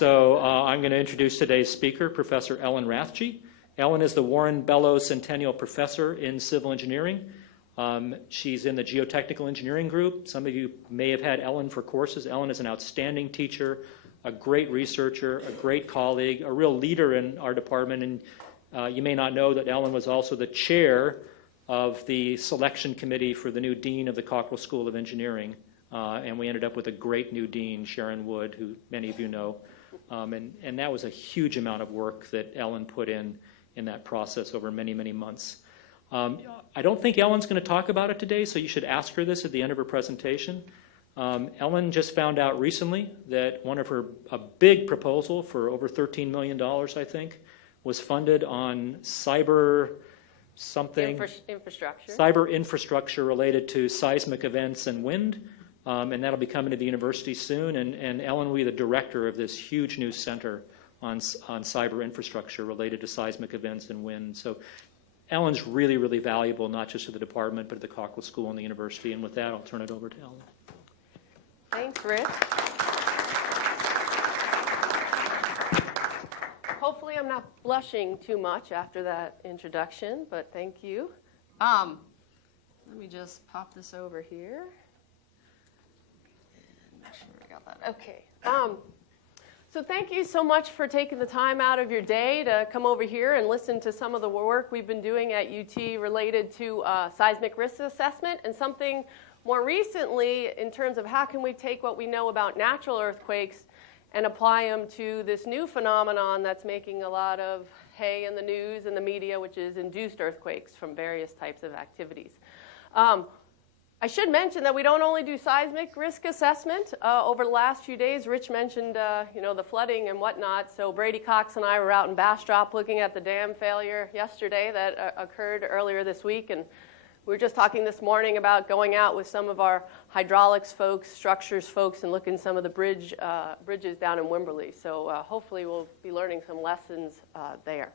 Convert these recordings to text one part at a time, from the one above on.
So I'm going to introduce today's speaker, Professor Ellen Rathje. Ellen is the Warren Bellows Centennial Professor in Civil Engineering. She's in the Geotechnical Engineering group. Some of you may have had Ellen for courses. Ellen is an outstanding teacher, a great researcher, a great colleague, a real leader in our department. And you may not know that Ellen was also the chair of the selection committee for the new dean of the Cockrell School of Engineering. And we ended up with a great new dean, Sharon Wood, who many of you know. And that was a huge amount of work that Ellen put in that process over many, many months. I don't think Ellen's going to talk about it today, so you should ask her this at the end of her presentation. Ellen just found out recently that a big proposal for over $13 million, I think, was funded on cyber infrastructure related to seismic events and wind, and that'll be coming to the university soon. And Ellen will be the director of this huge new center on cyber infrastructure related to seismic events and wind. So Ellen's really, really valuable, not just to the department, but to the Cockrell School and the university. And with that, I'll turn it over to Ellen. Thanks, Rich. Hopefully I'm not blushing too much after that introduction, but thank you. Let me just pop this over here. Make sure I got that. Okay. So thank you so much for taking the time out of your day to come over here and listen to some of the work we've been doing at UT related to seismic risk assessment, and something more recently in terms of how can we take what we know about natural earthquakes and apply them to this new phenomenon that's making a lot of hay in the news and the media, which is induced earthquakes from various types of activities. I should mention that we don't only do seismic risk assessment. Over the last few days, Rich mentioned the flooding and whatnot. So Brady Cox and I were out in Bastrop looking at the dam failure yesterday that occurred earlier this week. And we were just talking this morning about going out with some of our hydraulics folks, structures folks, and looking at some of the bridges down in Wimberley. So hopefully we'll be learning some lessons there.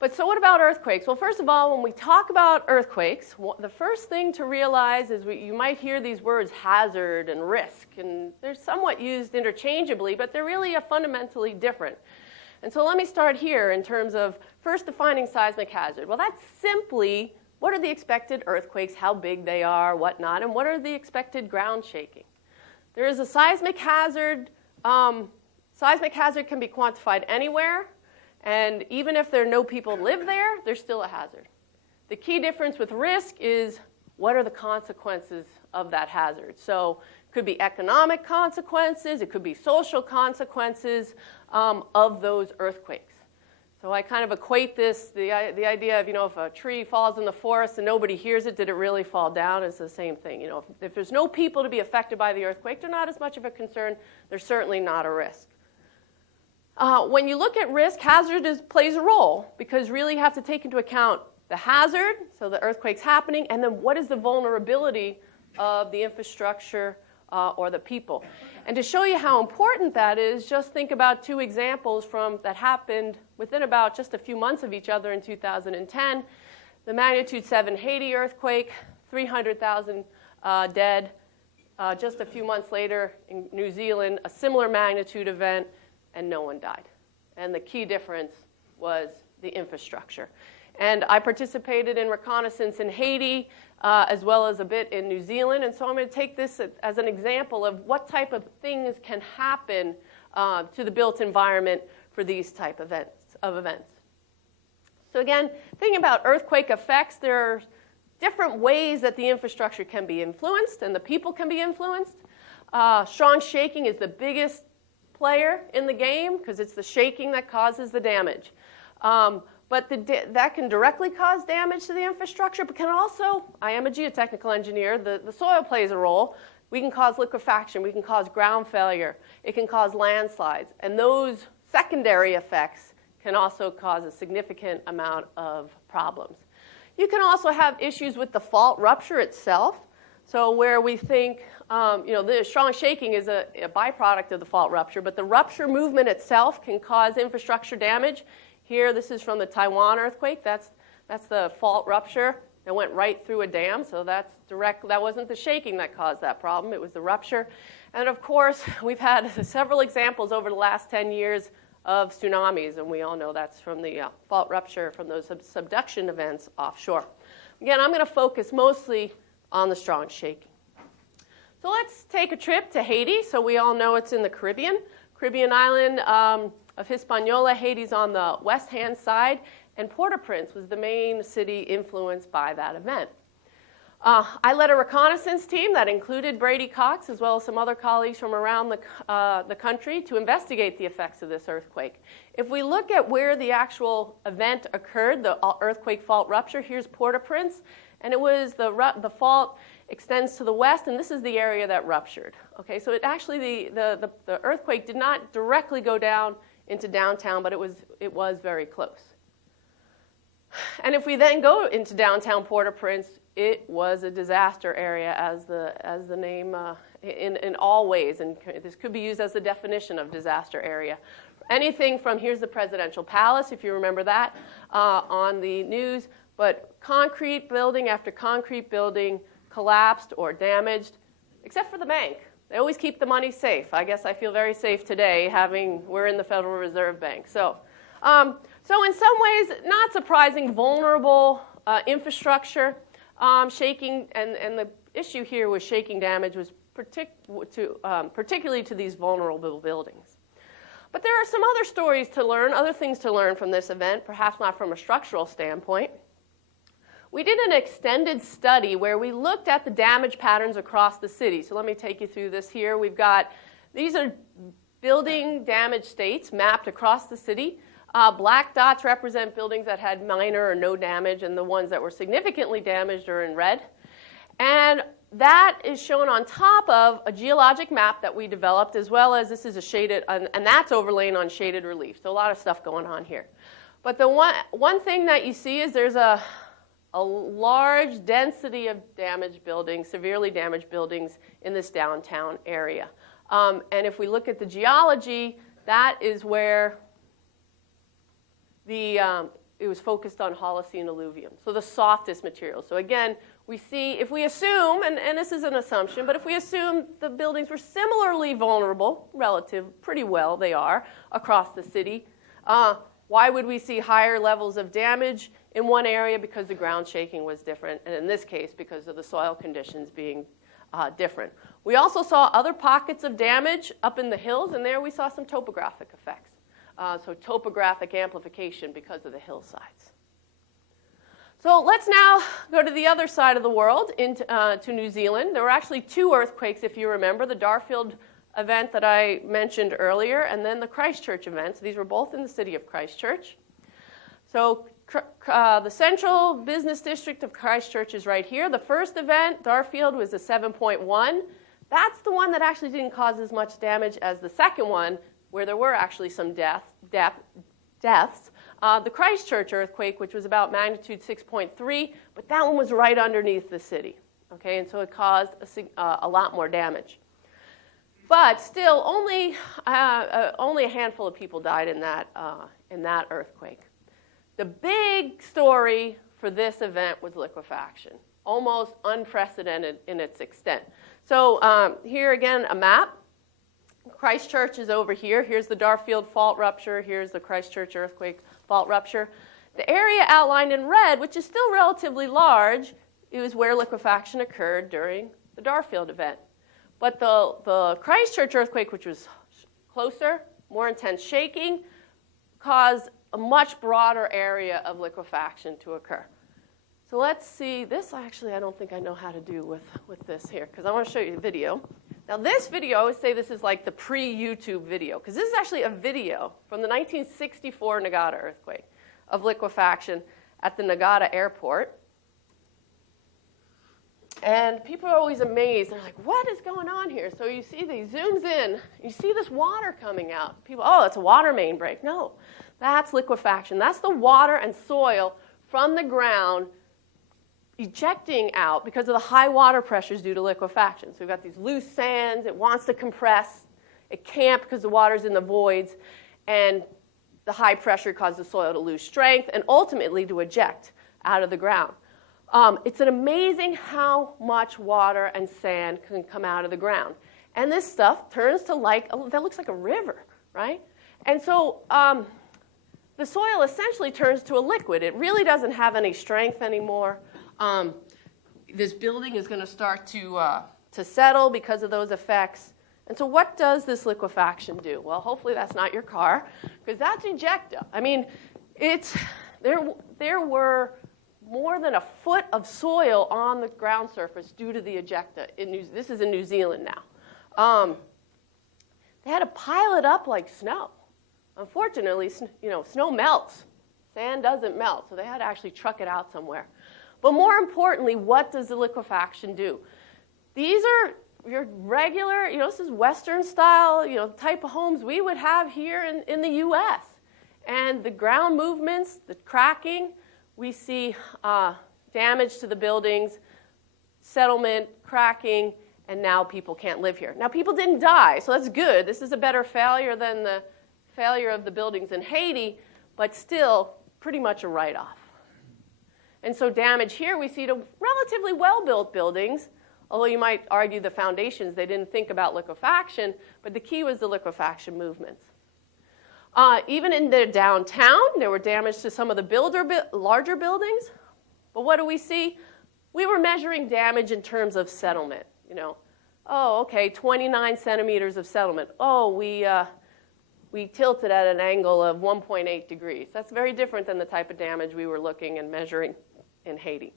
But so what about earthquakes? Well, first of all, when we talk about earthquakes, the first thing to realize is you might hear these words hazard and risk, and they're somewhat used interchangeably, but they're really fundamentally different. And so let me start here in terms of first defining seismic hazard. Well, that's simply what are the expected earthquakes, how big they are, whatnot, and what are the expected ground shaking. There is a seismic hazard. Seismic hazard can be quantified anywhere. And even if there are no people live there, there's still a hazard. The key difference with risk is what are the consequences of that hazard. So it could be economic consequences, it could be social consequences of those earthquakes. So I kind of equate this, the idea of, if a tree falls in the forest and nobody hears it, did it really fall down? It's the same thing. If there's no people to be affected by the earthquake, they're not as much of a concern. They're certainly not a risk. When you look at risk, hazard plays a role because really you have to take into account the hazard, so the earthquake's happening, and then what is the vulnerability of the infrastructure or the people. And to show you how important that is, just think about two examples that happened within about just a few months of each other in 2010. The magnitude 7 Haiti earthquake, 300,000 dead. Just a few months later in New Zealand, a similar magnitude event, and no one died. And the key difference was the infrastructure. And I participated in reconnaissance in Haiti as well as a bit in New Zealand. And so I'm going to take this as an example of what type of things can happen to the built environment for these type of events. So again, thinking about earthquake effects, there are different ways that the infrastructure can be influenced and the people can be influenced. Strong shaking is the biggest player in the game because it's the shaking that causes the damage. But that can directly cause damage to the infrastructure, but can also, I am a geotechnical engineer, the soil plays a role. We can cause liquefaction, we can cause ground failure, it can cause landslides, and those secondary effects can also cause a significant amount of problems. You can also have issues with the fault rupture itself. So where we think, the strong shaking is a byproduct of the fault rupture, but the rupture movement itself can cause infrastructure damage. Here, this is from the Taiwan earthquake. That's the fault rupture. that went right through a dam, so that's direct. That wasn't the shaking that caused that problem, it was the rupture. And of course, we've had several examples over the last 10 years of tsunamis, and we all know that's from the fault rupture from those subduction events offshore. Again, I'm going to focus mostly on the strong shaking. So let's take a trip to Haiti. So we all know it's in the Caribbean island of Hispaniola. Haiti's on the west-hand side, and Port-au-Prince was the main city influenced by that event. I led a reconnaissance team that included Brady Cox as well as some other colleagues from around the country to investigate the effects of this earthquake. If we look at where the actual event occurred, the earthquake fault rupture, here's Port-au-Prince, and it was the fault extends to the west, and this is the area that ruptured. Okay, so it actually the earthquake did not directly go down into downtown, but it was very close. And if we then go into downtown Port-au-Prince, it was a disaster area, as the name in all ways, and this could be used as the definition of disaster area. Anything from, here's the presidential palace, if you remember that, on the news, but concrete building after concrete building collapsed or damaged, except for the bank. They always keep the money safe. I guess I feel very safe today, we're in the Federal Reserve Bank. So in some ways, not surprising, vulnerable infrastructure. Shaking, and the issue here with shaking damage was particularly to these vulnerable buildings. But there are some other stories to learn, other things to learn from this event, perhaps not from a structural standpoint. We did an extended study where we looked at the damage patterns across the city. So let me take you through this here. These are building damage states mapped across the city. Black dots represent buildings that had minor or no damage, and the ones that were significantly damaged are in red. And that is shown on top of a geologic map that we developed, as well as this is a shaded, and that's overlain on shaded relief. So a lot of stuff going on here. But the one thing that you see is there's a large density of damaged buildings, severely damaged buildings in this downtown area. And if we look at the geology, that is where it was focused on Holocene alluvium, so the softest material. So again, we see, if we assume, and this is an assumption, but if we assume the buildings were similarly vulnerable, pretty well they are, across the city, why would we see higher levels of damage in one area? Because the ground shaking was different, and in this case, because of the soil conditions being different. We also saw other pockets of damage up in the hills, and there we saw some topographic effects. So topographic amplification because of the hillsides. So let's now go to the other side of the world, to New Zealand. There were actually two earthquakes, if you remember, the Darfield event that I mentioned earlier, and then the Christchurch event. So these were both in the city of Christchurch. So the central business district of Christchurch is right here. The first event, Darfield, was a 7.1. That's the one that actually didn't cause as much damage as the second one, where there were actually some deaths. The Christchurch earthquake, which was about magnitude 6.3, but that one was right underneath the city. Okay, and so it caused a lot more damage. But still, only a handful of people died in that earthquake. The big story for this event was liquefaction, almost unprecedented in its extent. So here again, a map. Christchurch is over here. Here's the Darfield fault rupture. Here's the Christchurch earthquake fault rupture. The area outlined in red, which is still relatively large, is where liquefaction occurred during the Darfield event. But the Christchurch earthquake, which was closer, more intense shaking, caused a much broader area of liquefaction to occur. So let's see. This actually I don't think I know how to do with this here, because I want to show you a video. Now this video, I always say this is like the pre-YouTube video, because this is actually a video from the 1964 Nagata earthquake of liquefaction at the Nagata airport. And people are always amazed. They're like, what is going on here? So you see, he zooms in. You see this water coming out. People, oh, it's a water main break. No, that's liquefaction. That's the water and soil from the ground ejecting out because of the high water pressures due to liquefaction. So we've got these loose sands. It wants to compress. It can't because the water's in the voids. And the high pressure causes the soil to lose strength and ultimately to eject out of the ground. It's an amazing how much water and sand can come out of the ground. And this stuff turns to that looks like a river, right? And so the soil essentially turns to a liquid. It really doesn't have any strength anymore. This building is going to start to settle because of those effects. And so what does this liquefaction do? Well, hopefully that's not your car, because that's ejecta. I mean, there were more than a foot of soil on the ground surface due to the ejecta. This is in New Zealand now. They had to pile it up like snow. Unfortunately, snow melts. Sand doesn't melt, so they had to actually truck it out somewhere. But more importantly, what does the liquefaction do? These are your regular, this is Western style, type of homes we would have here in the U.S. And the ground movements, the cracking, we see damage to the buildings, settlement, cracking, and now people can't live here. Now, people didn't die, so that's good. This is a better failure than the failure of the buildings in Haiti, but still pretty much a write-off. And so damage here we see to relatively well-built buildings, although you might argue the foundations, they didn't think about liquefaction, but the key was the liquefaction movements. Even in the downtown, there were damage to some of the larger buildings. But what do we see? We were measuring damage in terms of settlement. 29 centimeters of settlement. We tilted at an angle of 1.8 degrees. That's very different than the type of damage we were looking and measuring in Haiti.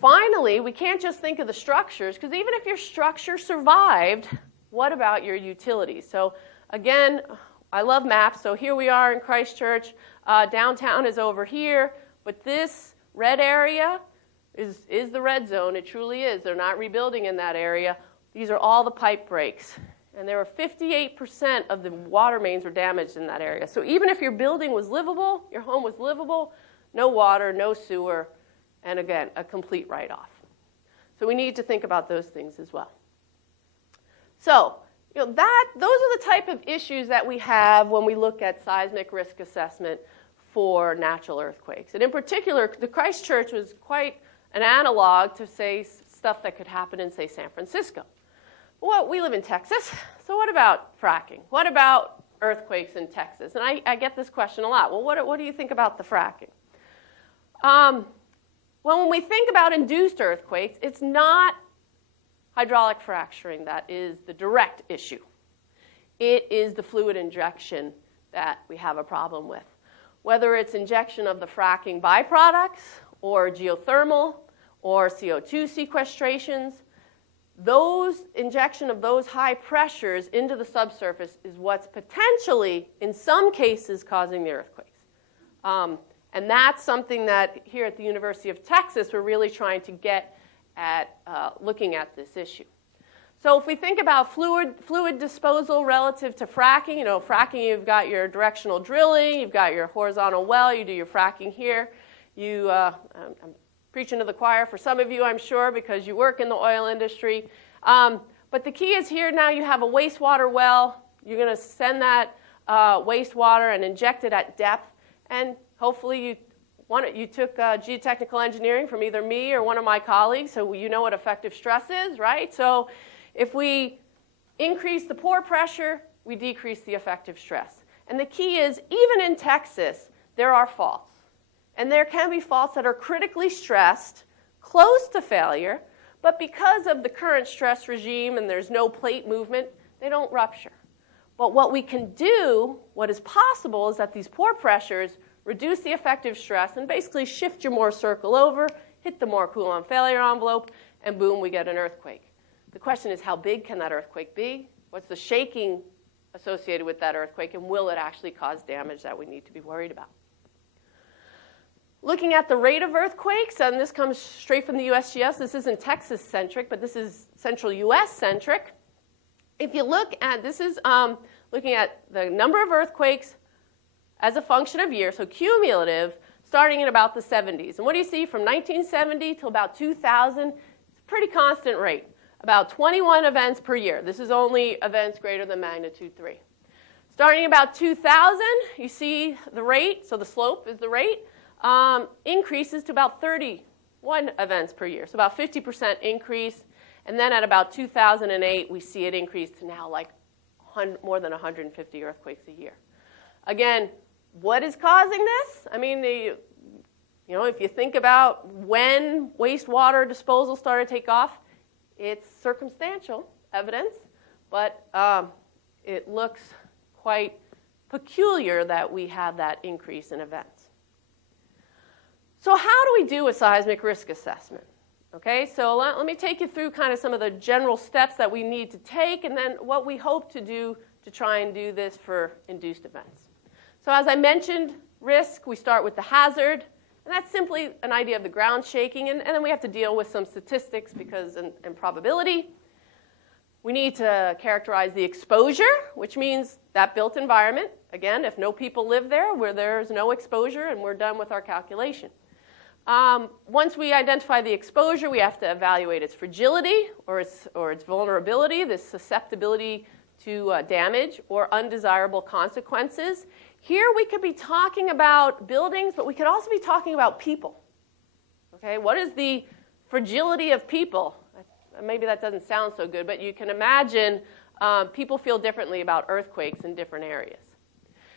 Finally, we can't just think of the structures, because even if your structure survived, what about your utilities? So again, I love maps. So here we are in Christchurch. Downtown is over here, but this red area is the red zone. It truly is. They're not rebuilding in that area. These are all the pipe breaks. And there were 58% of the water mains were damaged in that area. So even if your building was livable, your home was livable, no water, no sewer, and again, a complete write-off. So we need to think about those things as well. So those are the type of issues that we have when we look at seismic risk assessment for natural earthquakes. And in particular, the Christchurch was quite an analog to, say, stuff that could happen in, say, San Francisco. Well, we live in Texas, so what about fracking? What about earthquakes in Texas? And I get this question a lot. Well, what do you think about the fracking? Well, when we think about induced earthquakes, it's not hydraulic fracturing that is the direct issue. It is the fluid injection that we have a problem with. Whether it's injection of the fracking byproducts or geothermal or CO2 sequestrations, those injection of those high pressures into the subsurface is what's potentially, in some cases, causing the earthquakes. And that's something that here at the University of Texas, we're really trying to get at looking at this issue. So if we think about fluid disposal relative to fracking, fracking, you've got your directional drilling, you've got your horizontal well, you do your fracking here. I'm preaching to the choir for some of you, I'm sure, because you work in the oil industry. But the key is here now you have a wastewater well. You're going to send that wastewater and inject it at depth. And hopefully you took geotechnical engineering from either me or one of my colleagues, so you know what effective stress is, right? So if we increase the pore pressure, we decrease the effective stress. And the key is, even in Texas, there are faults. And there can be faults that are critically stressed, close to failure, but because of the current stress regime and there's no plate movement, they don't rupture. But what we can do, what is possible, is that these pore pressures reduce the effective stress and basically shift your Moore circle over, hit the Moore Coulomb failure envelope, and boom, we get an earthquake. The question is, how big can that earthquake be? What's the shaking associated with that earthquake, and will it actually cause damage that we need to be worried about? Looking at the rate of earthquakes, and this comes straight from the USGS. This isn't Texas-centric, but this is central U.S.-centric. If you look at, this is looking at the number of earthquakes as a function of year, so cumulative, starting in about the 70s. And what do you see from 1970 till about 2000? It's a pretty constant rate, about 21 events per year. This is only events greater than magnitude 3. Starting about 2000, you see the rate, so the slope is the rate. increases to about 31 events per year, so about 50% increase. And then at about 2008, we see it increase to now like more than 150 earthquakes a year. Again, what is causing this? I mean, if you think about when wastewater disposal started to take off, it's circumstantial evidence, but it looks quite peculiar that we have that increase in events. So how do we do a seismic risk assessment? Okay, so let me take you through kind of some of the general steps that we need to take and then what we hope to do to try and do this for induced events. So as I mentioned, risk, we start with the hazard, and that's simply an idea of the ground shaking, and then we have to deal with some statistics and probability. We need to characterize the exposure, which means that built environment. Again, if no people live there, where there's no exposure, and we're done with our calculation. Once we identify the exposure, we have to evaluate its fragility or its vulnerability, this susceptibility to damage or undesirable consequences. Here we could be talking about buildings, but we could also be talking about people. Okay, what is the fragility of people? Maybe that doesn't sound so good, but you can imagine people feel differently about earthquakes in different areas.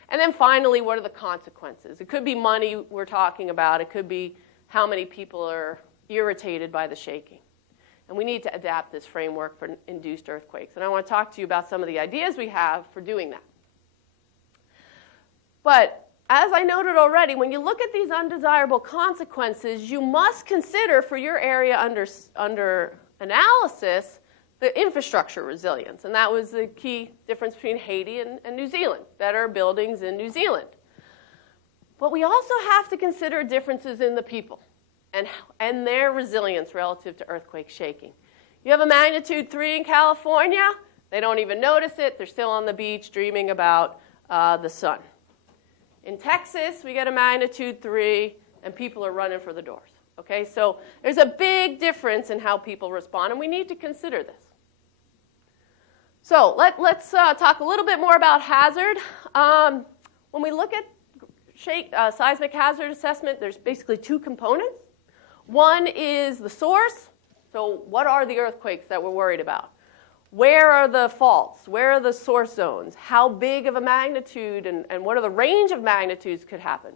And then finally, what are the consequences? It could be money we're talking about. It could be how many people are irritated by the shaking. And we need to adapt this framework for induced earthquakes. And I want to talk to you about some of the ideas we have for doing that. But as I noted already, when you look at these undesirable consequences, you must consider for your area under analysis the infrastructure resilience. And that was the key difference between Haiti and New Zealand, better buildings in New Zealand. But we also have to consider differences in the people and their resilience relative to earthquake shaking. You have a magnitude 3 in California, they don't even notice it. They're still on the beach dreaming about the sun. In Texas, we get a magnitude 3, and people are running for the doors. Okay, so there's a big difference in how people respond, and we need to consider this. So let's talk a little bit more about hazard. When we look at seismic hazard assessment, there's basically two components. One is the source. So what are the earthquakes that we're worried about? Where are the faults? Where are the source zones? How big of a magnitude and what are the range of magnitudes could happen?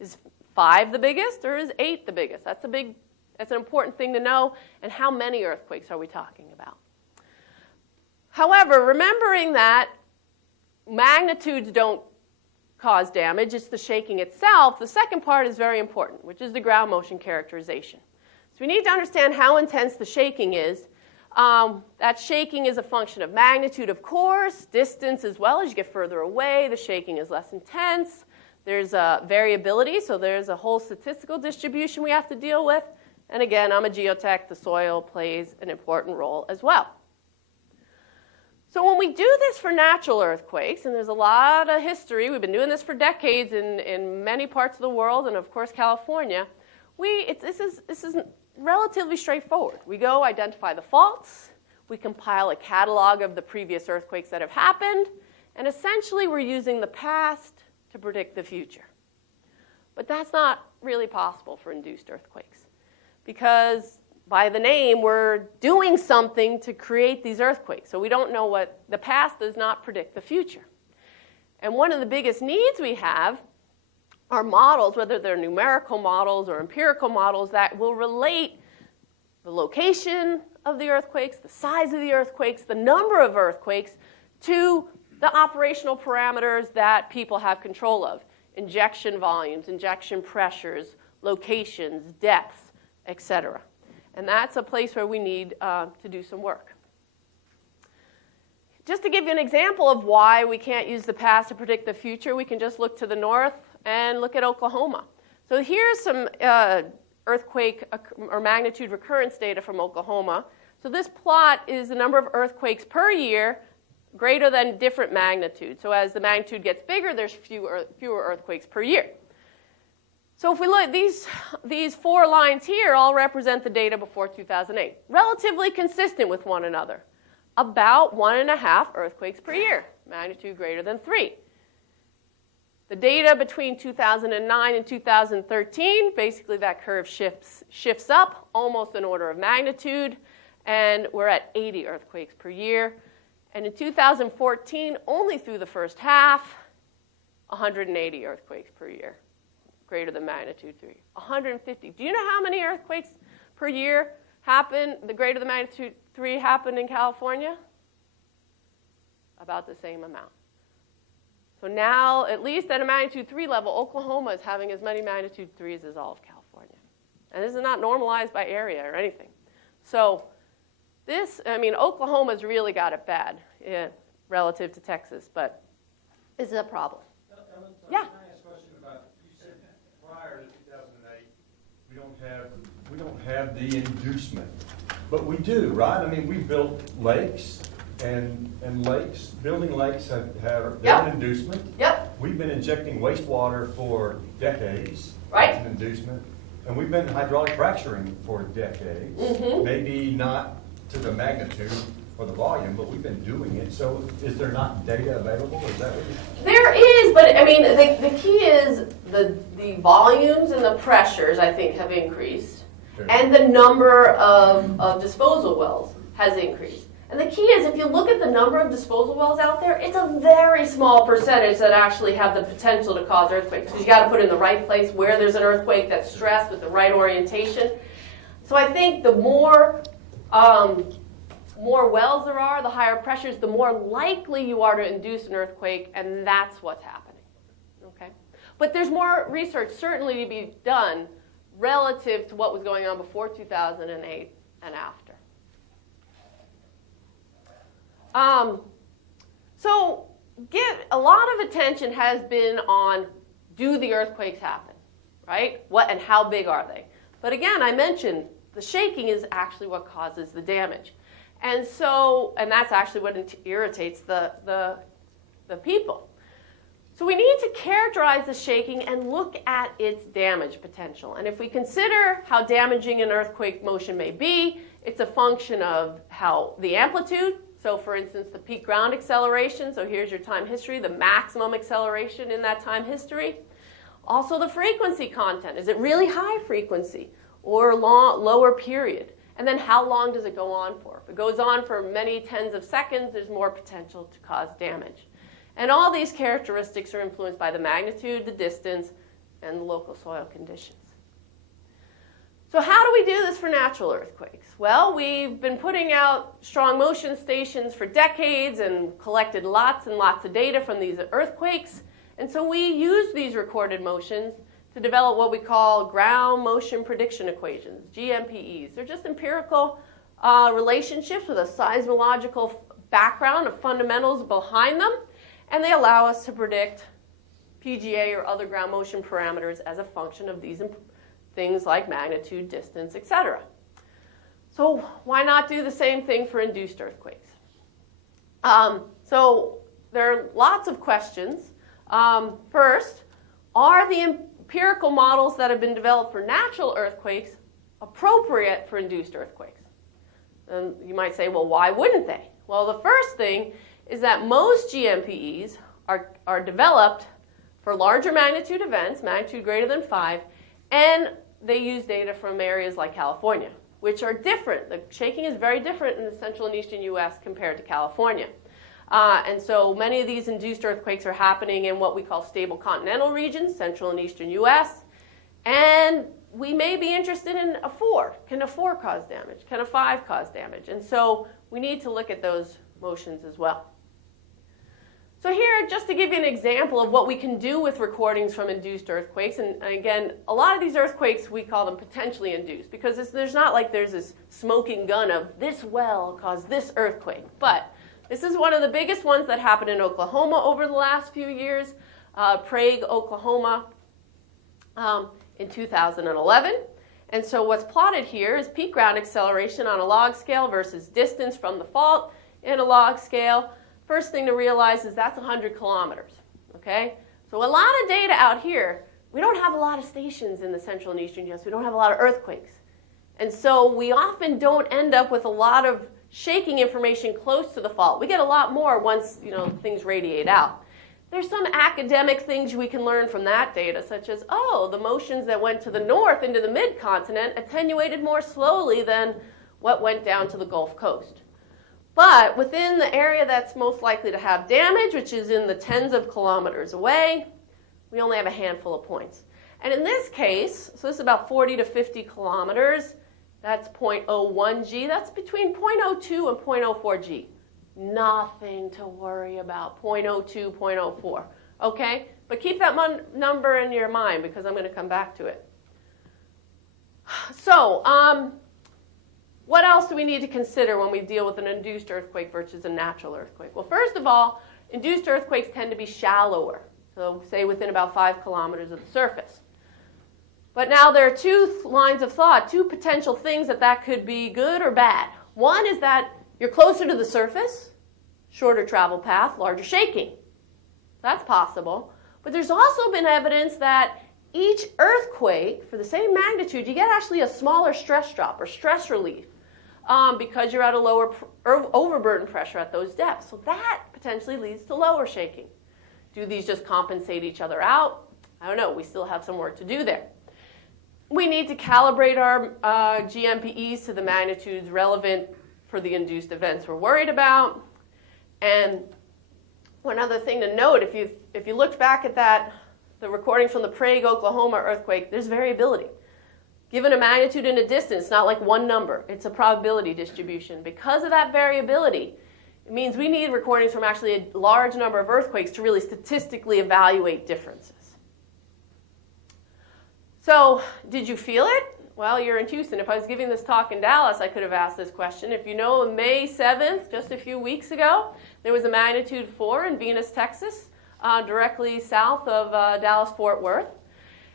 Is 5 the biggest or is 8 the biggest? That's an important thing to know. And how many earthquakes are we talking about? However, remembering that magnitudes don't cause damage, it's the shaking itself, the second part is very important, which is the ground motion characterization. So we need to understand how intense the shaking is. That shaking is a function of magnitude, of course, distance as well. As you get further away, the shaking is less intense. There's variability, so there's a whole statistical distribution we have to deal with. And again, I'm a geotech. The soil plays an important role as well. So when we do this for natural earthquakes, and there's a lot of history, we've been doing this for decades in many parts of the world, and of course California, this is relatively straightforward. We go identify the faults, we compile a catalog of the previous earthquakes that have happened, and essentially we're using the past to predict the future. But that's not really possible for induced earthquakes, because by the name, we're doing something to create these earthquakes. So we don't know what the past does not predict the future. And one of the biggest needs we have are models, whether they're numerical models or empirical models, that will relate the location of the earthquakes, the size of the earthquakes, the number of earthquakes to the operational parameters that people have control of. Injection volumes, injection pressures, locations, depths, etc. And that's a place where we need to do some work. Just to give you an example of why we can't use the past to predict the future, we can just look to the north and look at Oklahoma. So here's some earthquake or magnitude recurrence data from Oklahoma. So this plot is the number of earthquakes per year greater than different magnitudes. So as the magnitude gets bigger, there's fewer earthquakes per year. So if we look, these 4 lines here all represent the data before 2008. Relatively consistent with one another. About 1.5 earthquakes per year, magnitude greater than 3. The data between 2009 and 2013, basically that curve shifts up almost an order of magnitude, and we're at 80 earthquakes per year. And in 2014, only through the first half, 180 earthquakes per year, greater than magnitude 3. 150. Do you know how many earthquakes per year happen, the greater than magnitude 3 happened in California? About the same amount. So now, at least at a magnitude 3 level, Oklahoma is having as many magnitude 3s as all of California. And this is not normalized by area or anything. So Oklahoma's really got it bad relative to Texas, but this is a problem. Ellen, Yeah. Can I ask a question about, you said prior to 2008, we don't have the inducement, but we do, right? I mean, we built lakes, and lakes, building lakes have Yep. an inducement. Yep. We've been injecting wastewater for decades. Right. That's an inducement. And we've been hydraulic fracturing for decades. Mm-hmm. Maybe not to the magnitude or the volume, but we've been doing it. So is there not data available? Is that what you... There is, but I mean, the key is the volumes and the pressures, I think, have increased. Sure. And the number of disposal wells has increased. And the key is, if you look at the number of disposal wells out there, it's a very small percentage that actually have the potential to cause earthquakes. Because you got to put it in the right place where there's an earthquake that's stressed with the right orientation. So I think the more wells there are, the higher pressures, the more likely you are to induce an earthquake, and that's what's happening. Okay? But there's more research certainly to be done relative to what was going on before 2008 and after. So a lot of attention has been on, do the earthquakes happen, right? What and how big are they? But again, I mentioned the shaking is actually what causes the damage. And that's actually what irritates the people. So we need to characterize the shaking and look at its damage potential. And if we consider how damaging an earthquake motion may be, it's a function of how the amplitude. So for instance, the peak ground acceleration. So here's your time history, the maximum acceleration in that time history. Also the frequency content. Is it really high frequency or lower period? And then how long does it go on for? If it goes on for many tens of seconds, there's more potential to cause damage. And all these characteristics are influenced by the magnitude, the distance, and the local soil conditions. So how do we do this for natural earthquakes? Well, we've been putting out strong motion stations for decades and collected lots and lots of data from these earthquakes. And so we use these recorded motions to develop what we call ground motion prediction equations, GMPEs. They're just empirical relationships with a seismological background of fundamentals behind them, and they allow us to predict PGA or other ground motion parameters as a function of these things like magnitude, distance, etc. So why not do the same thing for induced earthquakes? So there are lots of questions. First, are the empirical models that have been developed for natural earthquakes appropriate for induced earthquakes? And you might say, well, why wouldn't they? Well, the first thing is that most GMPEs are developed for larger magnitude events, magnitude greater than 5, and they use data from areas like California, which are different. The shaking is very different in the central and eastern U.S. compared to California. And so many of these induced earthquakes are happening in what we call stable continental regions, central and eastern U.S. And we may be interested in a 4. Can a 4 cause damage? Can a 5 cause damage? And so we need to look at those motions as well. So here, just to give you an example of what we can do with recordings from induced earthquakes, and again, a lot of these earthquakes, we call them potentially induced, because there's not like there's this smoking gun of this well caused this earthquake. But this is one of the biggest ones that happened in Oklahoma over the last few years, Prague, Oklahoma, in 2011. And so what's plotted here is peak ground acceleration on a log scale versus distance from the fault in a log scale. First thing to realize is that's 100 kilometers, okay? So a lot of data out here. We don't have a lot of stations in the central and eastern U.S. We don't have a lot of earthquakes. And so we often don't end up with a lot of shaking information close to the fault. We get a lot more once, things radiate out. There's some academic things we can learn from that data, such as, oh, the motions that went to the north into the mid-continent attenuated more slowly than what went down to the Gulf Coast. But within the area that's most likely to have damage, which is in the tens of kilometers away, we only have a handful of points. And in this case, so this is about 40 to 50 kilometers, that's 0.01 G. That's between 0.02 and 0.04 G. Nothing to worry about, 0.02, 0.04, okay? But keep that number in your mind because I'm going to come back to it. So, what else do we need to consider when we deal with an induced earthquake versus a natural earthquake? Well, first of all, induced earthquakes tend to be shallower, so say within about 5 kilometers of the surface. But now there are two lines of thought, two potential things that could be good or bad. One is that you're closer to the surface, shorter travel path, larger shaking. That's possible. But there's also been evidence that each earthquake, for the same magnitude, you get actually a smaller stress drop or stress relief because you're at a lower overburden pressure at those depths. So that potentially leads to lower shaking. Do these just compensate each other out? I don't know. We still have some work to do there. We need to calibrate our GMPEs to the magnitudes relevant for the induced events we're worried about. And one other thing to note, if you looked back at the recording from the Prague, Oklahoma earthquake, there's variability. Given a magnitude and a distance, it's not like one number. It's a probability distribution. Because of that variability, it means we need recordings from actually a large number of earthquakes to really statistically evaluate differences. So, did you feel it? Well, you're in Houston. If I was giving this talk in Dallas, I could have asked this question. If you know, on May 7th, just a few weeks ago, there was a magnitude 4 in Venus, Texas, directly south of Dallas-Fort Worth.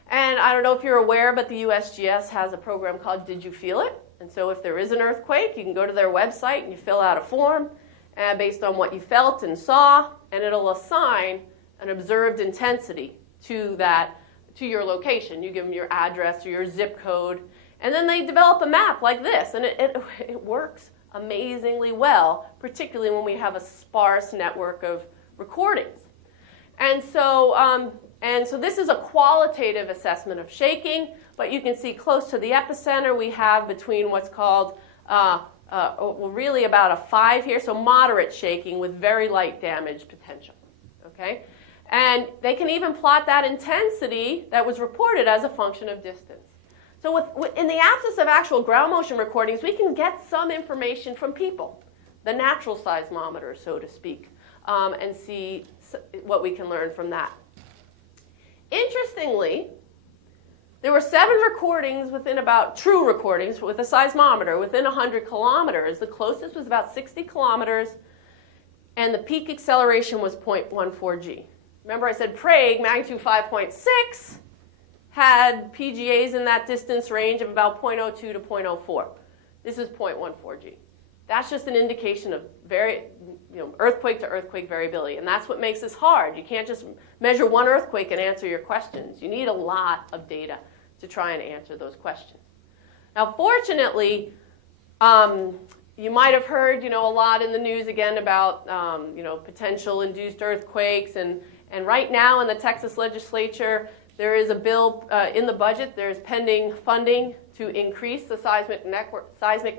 And I don't know if you're aware, but the USGS has a program called Did You Feel It? And so if there is an earthquake, you can go to their website and you fill out a form based on what you felt and saw, and it'll assign an observed intensity to your location. You give them your address or your zip code, and then they develop a map like this, and it works amazingly well, particularly when we have a sparse network of recordings. And so this is a qualitative assessment of shaking, but you can see close to the epicenter we have between what's called, really about a 5 here, so moderate shaking with very light damage potential, okay? And they can even plot that intensity that was reported as a function of distance. So in the absence of actual ground motion recordings, we can get some information from people, the natural seismometer, so to speak, and see what we can learn from that. Interestingly, there were 7 recordings true recordings with a seismometer within 100 kilometers. The closest was about 60 kilometers, and the peak acceleration was 0.14 G. Remember I said Prague, magnitude 5.6, had PGAs in that distance range of about 0.02 to 0.04. This is 0.14 G. That's just an indication of earthquake to earthquake variability, and that's what makes this hard. You can't just measure one earthquake and answer your questions. You need a lot of data to try and answer those questions. Now, fortunately, you might have heard, a lot in the news again about, potential induced earthquakes, and right now in the Texas legislature, there is a bill in the budget. There's pending funding to increase the seismic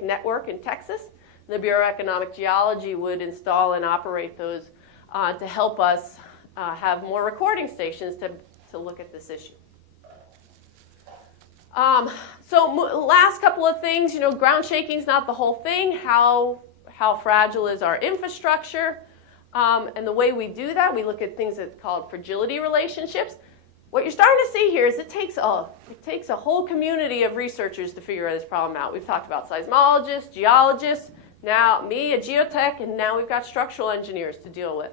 network in Texas. The Bureau of Economic Geology would install and operate those to help us have more recording stations to look at this issue. So last couple of things, ground shaking is not the whole thing. How fragile is our infrastructure? And the way we do that, we look at things that's called fragility relationships. What you're starting to see here is it takes a whole community of researchers to figure this problem out. We've talked about seismologists, geologists, now me, a geotech, and now we've got structural engineers to deal with.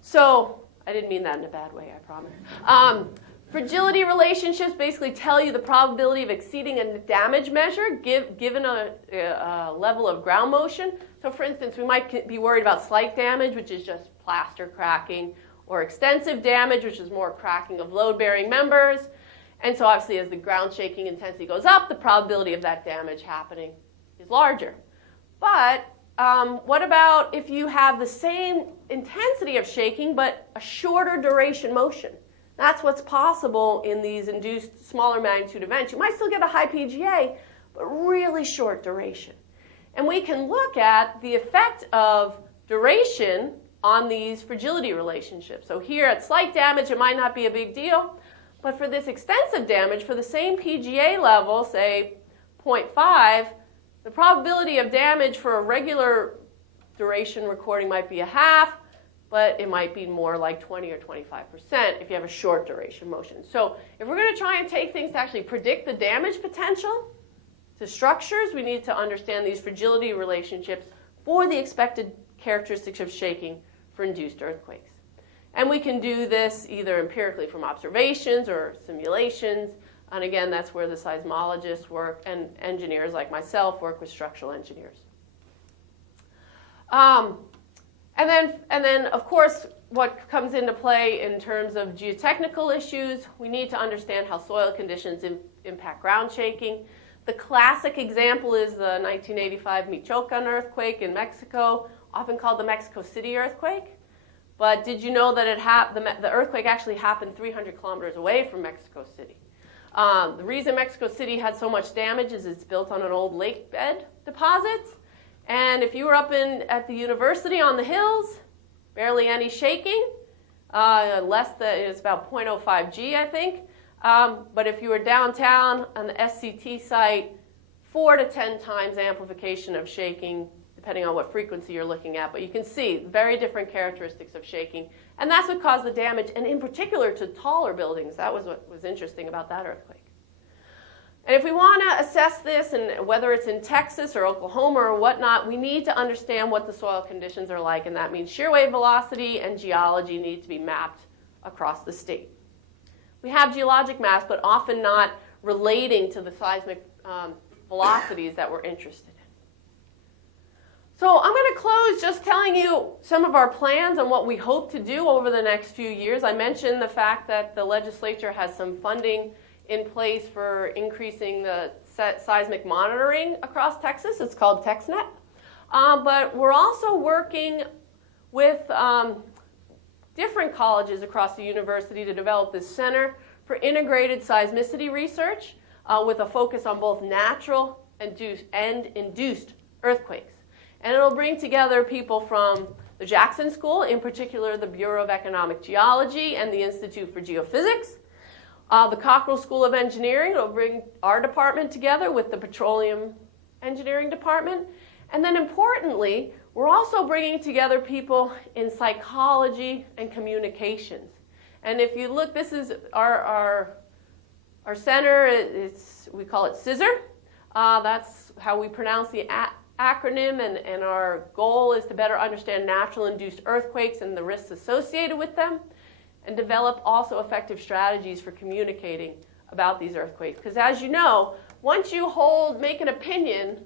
So I didn't mean that in a bad way, I promise. Fragility relationships basically tell you the probability of exceeding a damage measure given a level of ground motion. So for instance, we might be worried about slight damage, which is just plaster cracking, or extensive damage, which is more cracking of load-bearing members. And so obviously as the ground shaking intensity goes up, the probability of that damage happening is larger. But What about if you have the same intensity of shaking but a shorter duration motion? That's what's possible in these induced smaller magnitude events. You might still get a high PGA, but really short duration. And we can look at the effect of duration on these fragility relationships. So here at slight damage, it might not be a big deal, but for this extensive damage, for the same PGA level, say 0.5, the probability of damage for a regular duration recording might be a half, but it might be more like 20 or 25% if you have a short duration motion. So if we're going to try and take things to actually predict the damage potential to structures, we need to understand these fragility relationships for the expected characteristics of shaking for induced earthquakes. And we can do this either empirically from observations or simulations. And again, that's where the seismologists work and engineers like myself work with structural engineers. And then, of course, what comes into play in terms of geotechnical issues, we need to understand how soil conditions impact ground shaking. The classic example is the 1985 Michoacan earthquake in Mexico, often called the Mexico City earthquake. But did you know that the earthquake actually happened 300 kilometers away from Mexico City? The reason Mexico City had so much damage is it's built on an old lake bed deposit. And if you were up at the university on the hills, barely any shaking, it's about 0.05 G, I think. But if you were downtown on the SCT site, 4 to 10 times amplification of shaking, depending on what frequency you're looking at. But you can see very different characteristics of shaking. And that's what caused the damage, and in particular to taller buildings. That was what was interesting about that earthquake. And if we want to assess this, and whether it's in Texas or Oklahoma or whatnot, we need to understand what the soil conditions are like, and that means shear wave velocity and geology need to be mapped across the state. We have geologic maps, but often not relating to the seismic velocities that we're interested in. So I'm going to close just telling you some of our plans and what we hope to do over the next few years. I mentioned the fact that the legislature has some funding in place for increasing the seismic monitoring across Texas. It's called TexNet. But we're also working with different colleges across the university to develop this Center for Integrated Seismicity Research with a focus on both natural and induced earthquakes. And it'll bring together people from the Jackson School, in particular the Bureau of Economic Geology and the Institute for Geophysics. The Cockrell School of Engineering will bring our department together with the Petroleum Engineering Department. And then importantly, we're also bringing together people in psychology and communications. And if you look, this is our center. We call it CISR. That's how we pronounce the acronym, and our goal is to better understand natural induced earthquakes and the risks associated with them, and develop also effective strategies for communicating about these earthquakes. Because as you know, once you make an opinion,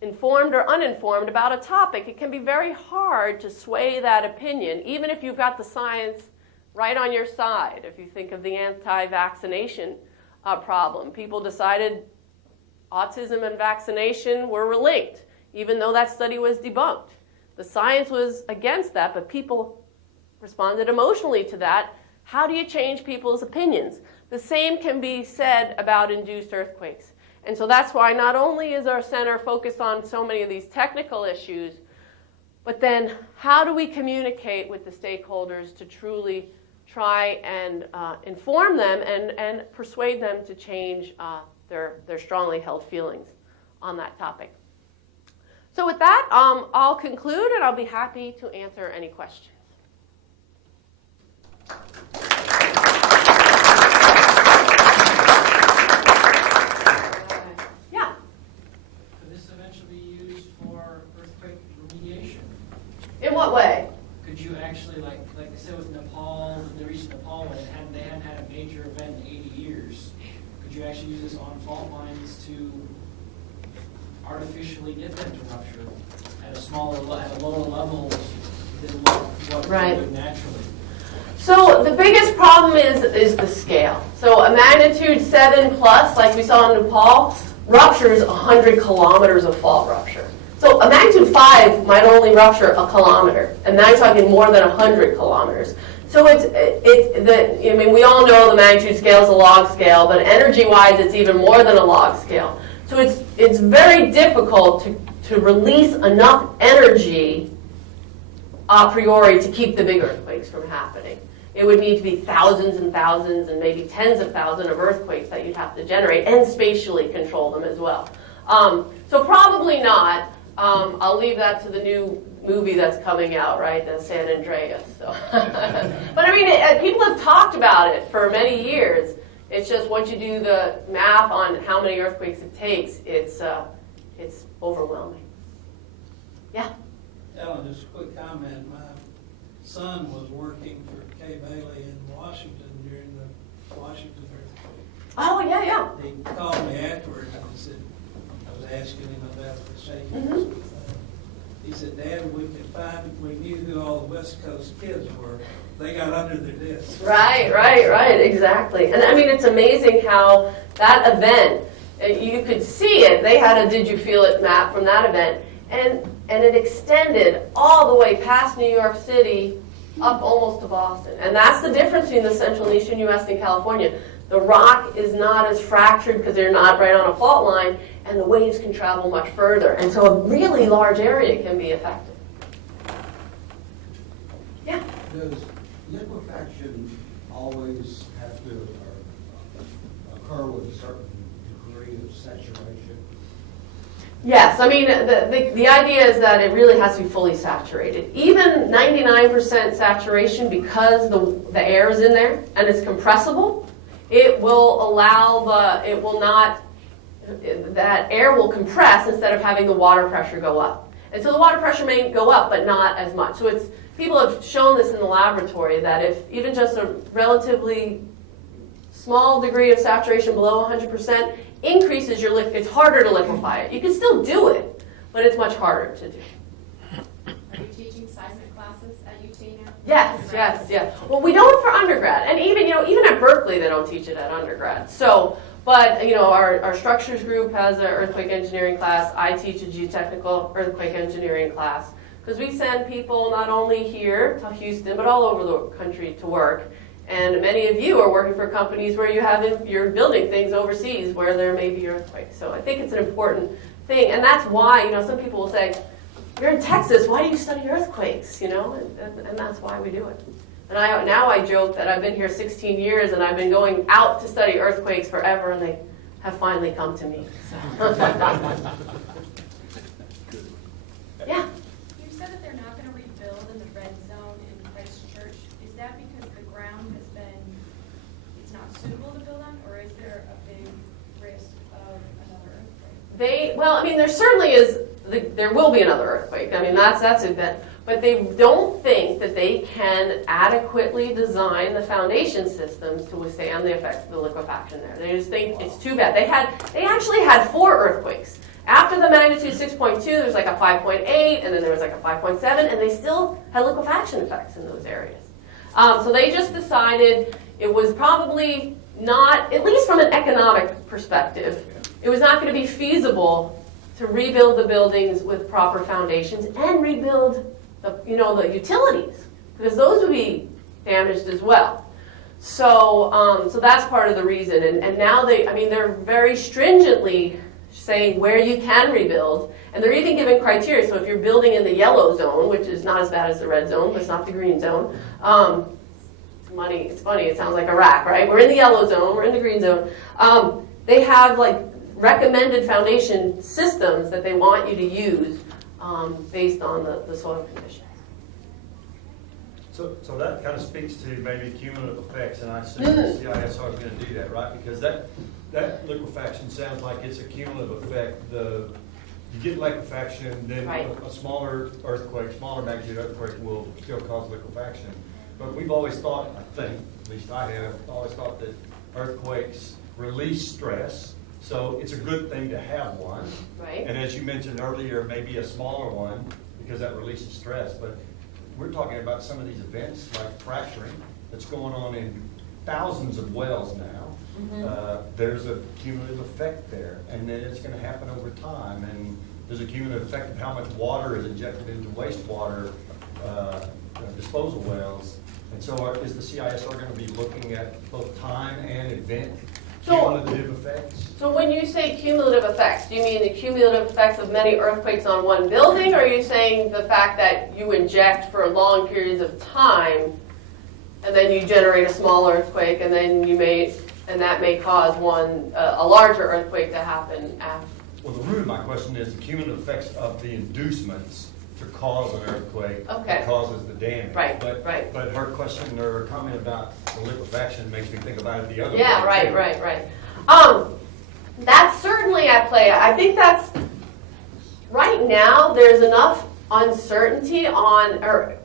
informed or uninformed, about a topic, it can be very hard to sway that opinion, even if you've got the science right on your side. If you think of the anti-vaccination problem, people decided autism and vaccination were linked, even though that study was debunked. The science was against that, but people responded emotionally to that. How do you change people's opinions? The same can be said about induced earthquakes. And so that's why not only is our center focused on so many of these technical issues, but then how do we communicate with the stakeholders to truly try and inform them and persuade them to change their strongly held feelings on that topic. So with that, I'll conclude, and I'll be happy to answer any questions. Yeah? Could this eventually be used for earthquake remediation? In what way? Could you actually, like they said with Nepal, the recent Nepal one, they hadn't had a major event in 80 years. Could you actually use this on fault lines to artificially get them to rupture at a lower level than what Right. they would naturally? So the biggest problem is the scale. So a magnitude 7+, like we saw in Nepal, ruptures 100 kilometers of fault rupture. So a magnitude 5 might only rupture a kilometer, and now you're talking more than 100 kilometers. So I mean, we all know the magnitude scale is a log scale, but energy-wise, it's even more than a log scale. So it's very difficult to release enough energy a priori to keep the big earthquakes from happening. It would need to be thousands and thousands and maybe tens of thousands of earthquakes that you'd have to generate and spatially control them as well. So probably not. I'll leave that to the new movie that's coming out, right, the San Andreas. So. But I mean, people have talked about it for many years. It's just once you do the math on how many earthquakes it takes, it's overwhelming. Yeah? Ellen, just a quick comment. My son was working for Kay Bailey in Washington during the Washington earthquake. Oh, yeah. He called me afterwards and said, I was asking him about the shaking. Mhm. He said, Dad, we knew who all the West Coast kids were. They got under their desks. Right, exactly. And I mean, it's amazing how that event, you could see it. They had a Did You Feel It map from that event. And it extended all the way past New York City up almost to Boston. And that's the difference between the central and eastern U.S. and California. The rock is not as fractured because they're not right on a fault line, and the waves can travel much further. And so a really large area can be affected. Yeah? Does liquefaction always have to occur with a certain degree of saturation? Yes, I mean, the idea is that it really has to be fully saturated. Even 99% saturation, because the air is in there and it's compressible, it will allow that air will compress instead of having the water pressure go up. And so the water pressure may go up, but not as much. So people have shown this in the laboratory, that if even just a relatively small degree of saturation below 100% increases your it's harder to liquefy it. You can still do it, but it's much harder to do. Are you teaching seismic classes at UT now? Yes. Well, we don't for undergrad, and even at Berkeley they don't teach it at undergrad. So, but our structures group has an earthquake engineering class. I teach a geotechnical earthquake engineering class because we send people not only here to Houston but all over the country to work. And many of you are working for companies where you're building things overseas where there may be earthquakes. So I think it's an important thing, and that's why some people will say, "You're in Texas. Why do you study earthquakes?" And that's why we do it. And now I joke that I've been here 16 years and I've been going out to study earthquakes forever, and they have finally come to me. So. Yeah. You said that they're not going to rebuild in the red zone in Christchurch. Is that because the ground it's not suitable to build on, or is there a big risk of another earthquake? There certainly is. There will be another earthquake. I mean, that's a bit. But they don't think that they can adequately design the foundation systems to withstand the effects of the liquefaction there. They just think it's too bad. They actually had 4 earthquakes. After the magnitude 6.2, there was like a 5.8, and then there was like a 5.7, and they still had liquefaction effects in those areas. So they just decided it was probably not, at least from an economic perspective, it was not going to be feasible to rebuild the buildings with proper foundations and rebuild the utilities, because those would be damaged as well. So that's part of the reason. And now they're very stringently saying where you can rebuild, and they're even giving criteria. So if you're building in the yellow zone, which is not as bad as the red zone, but it's not the green zone. It's funny. It sounds like Iraq, right? We're in the yellow zone. We're in the green zone. They have recommended foundation systems that they want you to use based on the soil conditions. So that kind of speaks to maybe cumulative effects, and I assume the CISR is going to do that, right? Because that liquefaction sounds like it's a cumulative effect. You get liquefaction, then Right. a smaller earthquake, smaller magnitude earthquake will still cause liquefaction. But we've always thought, I think, at least I have, always thought that earthquakes release stress. So it's a good thing to have one. Right. And as you mentioned earlier, maybe a smaller one because that releases stress. But we're talking about some of these events like fracturing that's going on in thousands of wells now. Mm-hmm. There's a cumulative effect there, and then it's going to happen over time. And there's a cumulative effect of how much water is injected into wastewater disposal wells. And so is the CISR going to be looking at both time and event cumulative effects? So when you say cumulative effects, do you mean the cumulative effects of many earthquakes on one building, or are you saying the fact that you inject for long periods of time and then you generate a small earthquake and then that may cause a larger earthquake to happen after? Well, the root of my question is the cumulative effects of the inducements to cause an earthquake that causes the damage. Right, but, right. But her question or her comment about the liquefaction makes me think about it the other way. Yeah, too. right. That's certainly at play. I think that's, right now, there's enough uncertainty or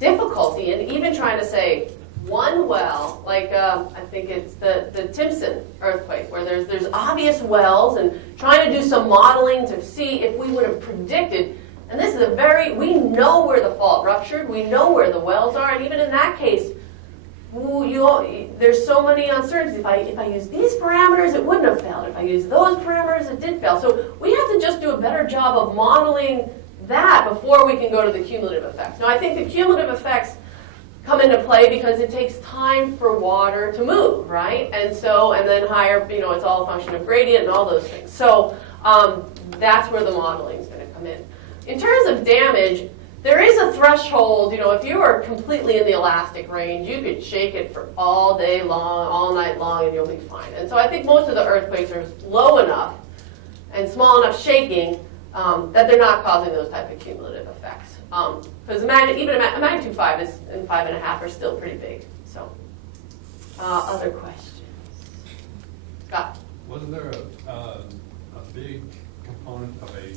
difficulty in even trying to say one well, like I think it's the Timpson earthquake, where there's obvious wells, and trying to do some modeling to see if we would have predicted. And this is we know where the fault ruptured, we know where the wells are, and even in that case, there's so many uncertainties. If I use these parameters, it wouldn't have failed. If I use those parameters, it did fail. So we have to just do a better job of modeling that before we can go to the cumulative effects. Now, I think the cumulative effects come into play because it takes time for water to move, right? And then higher, it's all a function of gradient and all those things. So that's where the modeling is going to come in. In terms of damage, there is a threshold. If you are completely in the elastic range, you could shake it for all day long, all night long, and you'll be fine. And so I think most of the earthquakes are low enough and small enough shaking that they're not causing those type of cumulative effects. Because even a magnitude 5 and 5.5 are still pretty big. So, other questions? Scott? Wasn't there a big component of a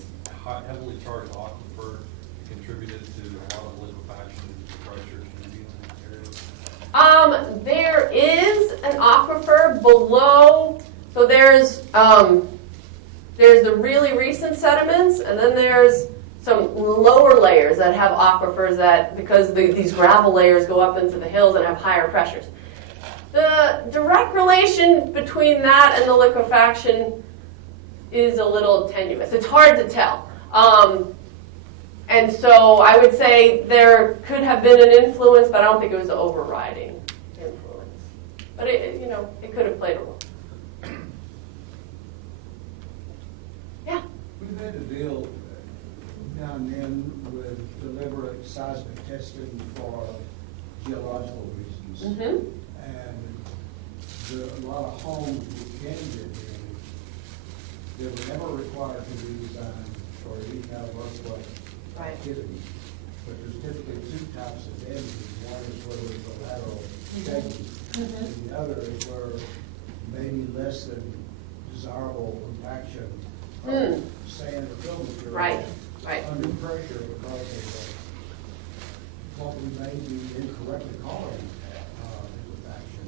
heavily charged aquifer that contributed to a lot of liquefaction pressure in the area? There is an aquifer below. So there's the really recent sediments, and then there's some lower layers that have aquifers because these gravel layers go up into the hills and have higher pressures. The direct relation between that and the liquefaction is a little tenuous. It's hard to tell. And so I would say there could have been an influence, but I don't think it was an overriding influence. But it could have played a role. Yeah? We've had to deal now and then with deliberate seismic testing for geological reasons. Mm-hmm. And a lot of homes we can get damaged, they were never required to be designed for any kind of earthquake activity. But there's typically two types of damages. One is where there's a lateral shaking, and the other is where maybe less than desirable compaction of sand or fill material under pressure because of what we may be incorrectly calling liquefaction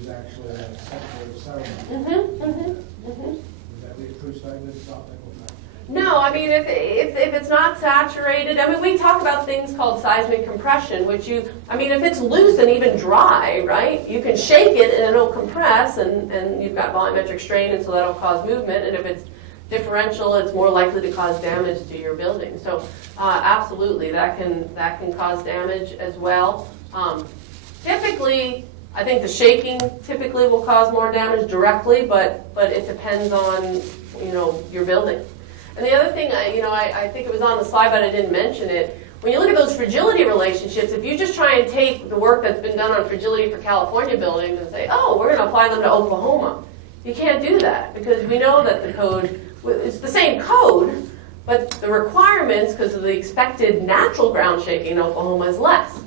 is actually a saturated sediment. Would that be a true statement? It's not liquefaction. No, I mean, if it's not saturated, we talk about things called seismic compression, which if it's loose and even dry, right, you can shake it and it'll compress, and you've got volumetric strain, and so that'll cause movement, and if it's differential, it's more likely to cause damage to your building. So absolutely, that can cause damage as well. Typically, I think the shaking typically will cause more damage directly, but it depends on your building. And the other thing, I think it was on the slide, but I didn't mention it. When you look at those fragility relationships, if you just try and take the work that's been done on fragility for California buildings and say, oh, we're going to apply them to Oklahoma, you can't do that because we know that the code, it's the same code, but the requirements, because of the expected natural ground shaking in Oklahoma, is less.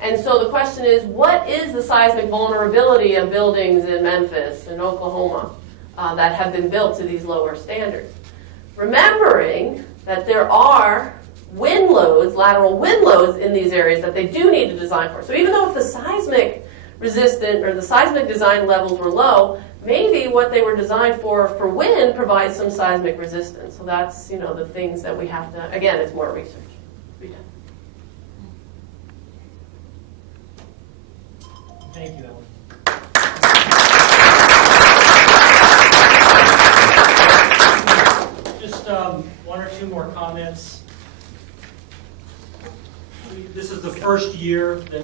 And so the question is, what is the seismic vulnerability of buildings in Memphis and Oklahoma that have been built to these lower standards? Remembering that there are wind loads, lateral wind loads in these areas that they do need to design for. So even though if the seismic resistant or the seismic design levels were low, maybe what they were designed for wind provides some seismic resistance. So that's, the things that we have to, again, it's more research to be done. Thank you, Ellen. Just 1 or 2 is the first year that